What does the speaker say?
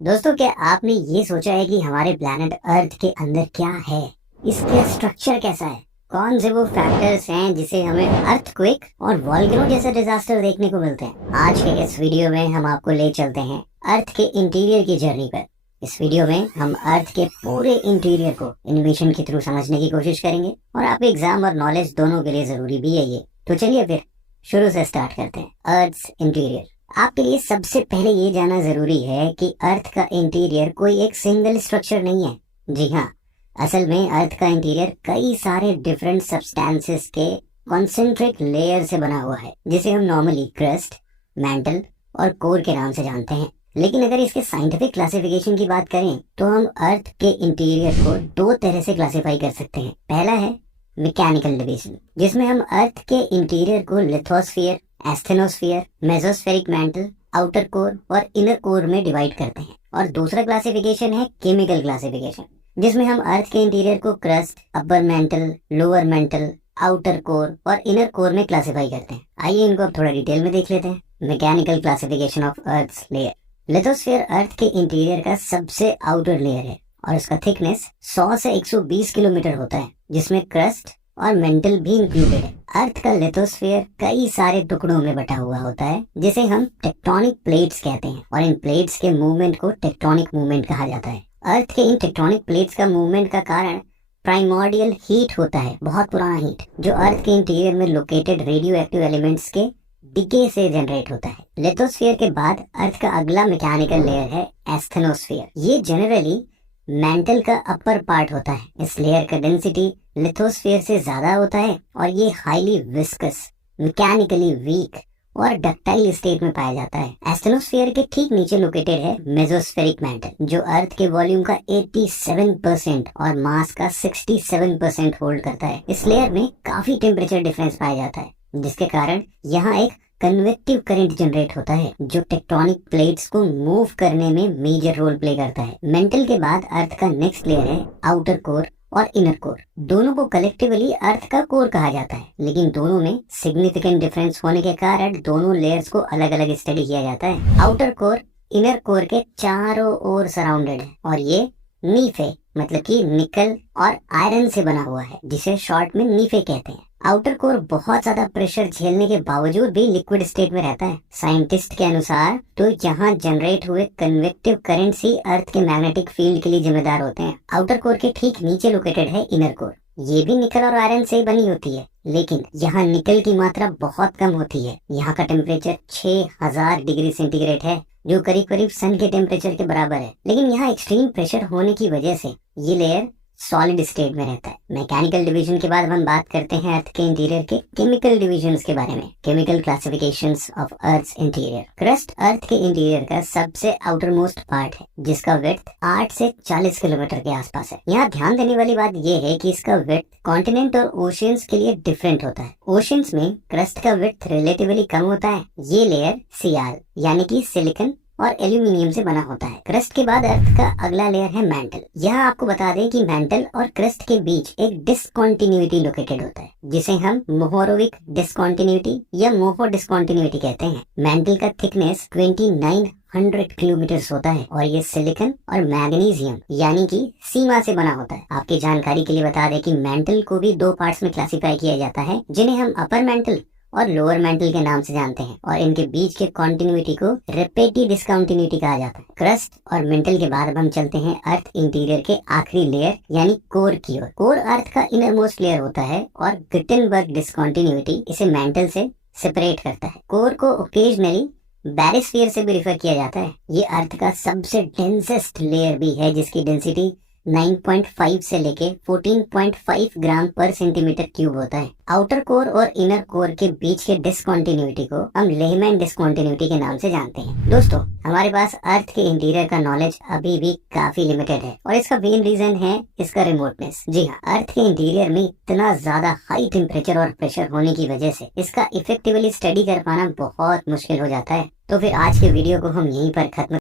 दोस्तों, क्या आपने ये सोचा है कि हमारे प्लैनेट अर्थ के अंदर क्या है? इसका स्ट्रक्चर कैसा है? कौन से वो फैक्टर्स हैं जिसे हमें अर्थक्वेक और वॉल्केनो जैसे डिजास्टर देखने को मिलते हैं? आज के इस वीडियो में हम आपको ले चलते हैं अर्थ के इंटीरियर की जर्नी पर। इस वीडियो में हम अर्थ के पूरे इंटीरियर को एनिमेशन के थ्रू समझने की कोशिश करेंगे और आपके एग्जाम और नॉलेज दोनों के लिए जरूरी भी है ये। तो चलिए फिर शुरू से स्टार्ट करते हैं। अर्थ इंटीरियर। आपके लिए सबसे पहले ये जानना जरूरी है कि अर्थ का इंटीरियर कोई एक सिंगल स्ट्रक्चर नहीं है। जी हाँ, असल में अर्थ का इंटीरियर कई सारे डिफरेंट सब्सटेंसेस के कॉन्सेंट्रिक लेयर से बना हुआ है, जिसे हम नॉर्मली क्रस्ट, मैंटल और कोर के नाम से जानते हैं। लेकिन अगर इसके साइंटिफिक क्लासिफिकेशन की बात करें तो हम अर्थ के इंटीरियर को दो तरह से क्लासिफाई कर सकते हैं। पहला है मैकेनिकल डिवीजन, जिसमें हम अर्थ के इंटीरियर को lithosphere, asthenosphere, mesospheric mantle, outer core और इनर कोर में डिवाइड करते हैं। और दूसरा क्लासिफिकेशन है केमिकल क्लासिफिकेशन, जिसमें हम अर्थ के इंटीरियर को crust, upper mantle, lower mental, outer core और इनर कोर में क्लासिफाई करते हैं। आइए इनको अब थोड़ा डिटेल में देख लेते हैं। Mechanical classification of earth layer. Lithosphere earth के इंटीरियर का सबसे आउटर लेयर है और उसका थिकनेस 100 से 120 किलोमीटर होता है, जिसमें क्रस्ट और मेंटल भी इंक्लूडेड है। अर्थ का लिथोस्फीयर कई सारे टुकड़ों में बटा हुआ होता है, जिसे हम टेक्टोनिक प्लेट्स कहते हैं, और इन प्लेट्स के मूवमेंट को टेक्टोनिक मूवमेंट कहा जाता है। अर्थ के इन टेक्टोनिक प्लेट्स का मूवमेंट का कारण प्राइमोर्डियल हीट होता है, बहुत पुराना हीट, जो अर्थ के इंटीरियर में लोकेटेड रेडियो एक्टिव एलिमेंट्स के डिके से जनरेट होता है। लिथोस्फीयर के बाद अर्थ का अगला मैकेनिकल लेयर है एस्थेनोस्फीयर। ये जनरली मेंटल का अपर पार्ट होता है। इस लेयर का डेंसिटी लिथोस्फीयर से ज्यादा होता है और ये हाईली विस्कस, मैकेनिकली वीक और डक्टाइल स्टेट में पाया जाता है। एस्थेनोस्फीयर के ठीक नीचे लोकेटेड है मेसोस्फेरिक मेंटल, जो अर्थ के वॉल्यूम का 87% और मास का 67% होल्ड करता है। इस लेयर में काफी टेम्परेचर डिफरेंस पाया जाता है, जिसके कारण यहाँ एक कन्वेक्टिव करंट जनरेट होता है, जो टेक्टोनिक प्लेट्स को मूव करने में मेजर रोल प्ले करता है। मेंटल के बाद अर्थ का नेक्स्ट लेयर है आउटर कोर और इनर कोर। दोनों को कलेक्टिवली अर्थ का कोर कहा जाता है, लेकिन दोनों में सिग्निफिकेंट डिफरेंस होने के कारण दोनों लेयर्स को अलग अलग स्टडी किया जाता है। आउटर कोर इनर कोर के चारों ओर सराउंडेड है और ये नीफे मतलब कि निकल और आयरन से बना हुआ है, जिसे शॉर्ट में नीफे कहते हैं। आउटर कोर बहुत ज्यादा प्रेशर झेलने के बावजूद भी लिक्विड स्टेट में रहता है। साइंटिस्ट के अनुसार तो यहाँ जनरेट हुए कन्वेक्टिव करंट्स ही अर्थ के मैग्नेटिक फील्ड के लिए जिम्मेदार होते हैं। आउटर कोर के ठीक नीचे लोकेटेड है इनर कोर। ये भी निकल और आयरन से ही बनी होती है, लेकिन यहाँ निकल की मात्रा बहुत कम होती है। यहाँ का टेम्परेचर 6000 डिग्री सेंटीग्रेड है, जो करीब करीब सन के टेम्परेचर के बराबर है। लेकिन यहाँ एक्सट्रीम प्रेशर होने की वजह से ये लेयर सॉलिड स्टेट में रहता है। मैकेनिकल डिवीजन के बाद हम बात करते हैं अर्थ के इंटीरियर के केमिकल डिविजन्स के बारे में। Chemical classifications of earth interior. Crust earth के इंटीरियर का सबसे आउटर मोस्ट पार्ट है, जिसका विड्थ 8 से 40 किलोमीटर के आसपास है। यहाँ ध्यान देने वाली बात यह है कि इसका विड्थ कॉन्टिनेंट और ओशियंस के लिए डिफरेंट होता है। ओशियंस में क्रस्ट का विड्थ रिलेटिवली कम होता है। ये लेयर सीआर यानी कि सिलिकन और एल्यूमिनियम से बना होता है। क्रस्ट के बाद अर्थ का अगला लेयर है मेंटल। यहाँ आपको बता दें कि मेंटल और क्रस्ट के बीच एक डिसकॉन्टिन्यूटी लोकेटेड होता है, जिसे हम मोहोरोविक डिसकॉन्टिन्यूटी या मोहो डिसकॉन्टिन्यूटी कहते हैं। मेंटल का थिकनेस 2900 किलोमीटर होता है और ये सिलिकन और मैग्नीशियम यानी कि सीमा से बना होता है। आपकी जानकारी के लिए बता दें कि मेंटल को भी दो पार्ट्स में क्लासिफाई किया जाता है, जिन्हें हम अपर मेंटल और लोअर मेंटल के नाम से जानते हैं, और इनके बीच के कॉन्टिन्यूटी को रिपेटिव डिसकॉन्टिन्यूटी कहा जाता है। क्रस्ट और मेंटल के बाद हम चलते हैं अर्थ इंटीरियर के आखिरी लेयर यानी कोर की ओर। कोर अर्थ का इनर मोस्ट लेयर होता है और गिटनबर्ग डिसकॉन्टिन्यूटी इसे मेंटल से सेपरेट करता है। कोर को ओकेजनली बैरिस्फीयर से भी रिफर किया जाता है। ये अर्थ का सबसे डेंसेस्ट लेयर भी है, जिसकी डेंसिटी 9.5 से लेके 14.5 ग्राम पर सेंटीमीटर क्यूब होता है। आउटर कोर और इनर कोर के बीच के डिसकॉन्टिन्यूटी को हम लेहमैन डिसकॉन्टिन्यूटी के नाम से जानते हैं। दोस्तों, हमारे पास अर्थ के इंटीरियर का नॉलेज अभी भी काफी लिमिटेड है और इसका मेन रीजन है इसका रिमोटनेस। जी हाँ, अर्थ के इंटीरियर में इतना ज्यादा हाई टेम्परेचर और प्रेशर होने की वजह से इसका इफेक्टिवली स्टडी कर पाना बहुत मुश्किल हो जाता है। तो फिर आज के वीडियो को हम यहीं पर खत्म